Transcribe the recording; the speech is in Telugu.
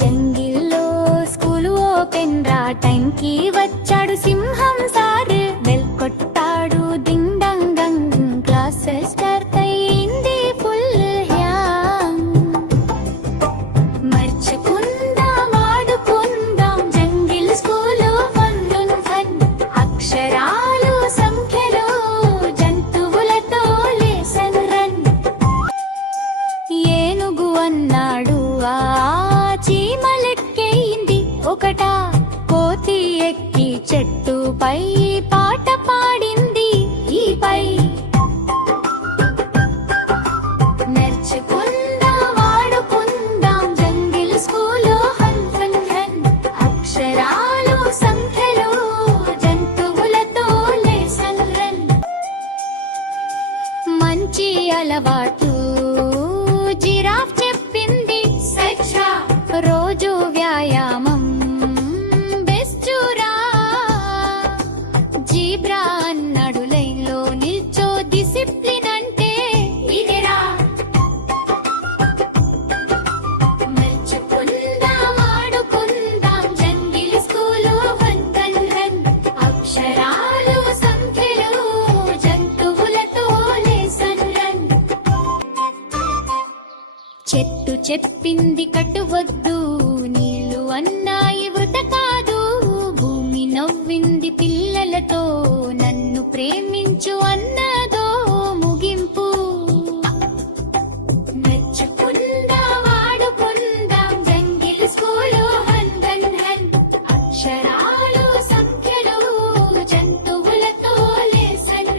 జంగిల్లో స్కూల్ ఓపెన్ రా టైంకి వచ్చాడు సింహం సార్ బెల్ కొట్టాడు డింగ్ డంగ్ డంగ్ క్లాసెస్ స్టార్ట్ అయింది ఫుల్ హ్యాంగ్ మర్చుకుందాం ఆడుకుందాం జంగిల్ స్కూల్ ఫన్ ఫన్ అక్షరాలు సంఖ్యలు జంతువులతో లేసన్ రన్ ఏనుగు అన్నాడు చీమలెక్కేయింది ఒకటా కోతి ఎక్కి చెట్టుపై పాట పాడింది ఈ పై నడుచుకుందాం ఆడుకుందాం జంగిల్ స్కూలు హన్ హన్ హన్ అక్షరాలు సంఖ్యలు జంతువులతో లేసన్ రన్ మంచి అలవాటు జిరాఫ్ చెప్పింది సచ్చా రోజు వ్యాయామం బెస్టురా జీబ్రా అన్నాడు లైన్లో నిల్చో డిసిప్లిన్ అంటే ఇదేరా నడుచుకుందాం ఆడుకుందాం jungle school fun fun run అక్షరాలు సంఖ్యలు జంతువులతో లేసన్ రన్ చెట్టు చెప్పింది కట్టువద్దు నీళ్లు అన్నాయి వృత కాదు భూమి నవ్వింది పిల్లలతో నన్ను ప్రేమించు అన్నదో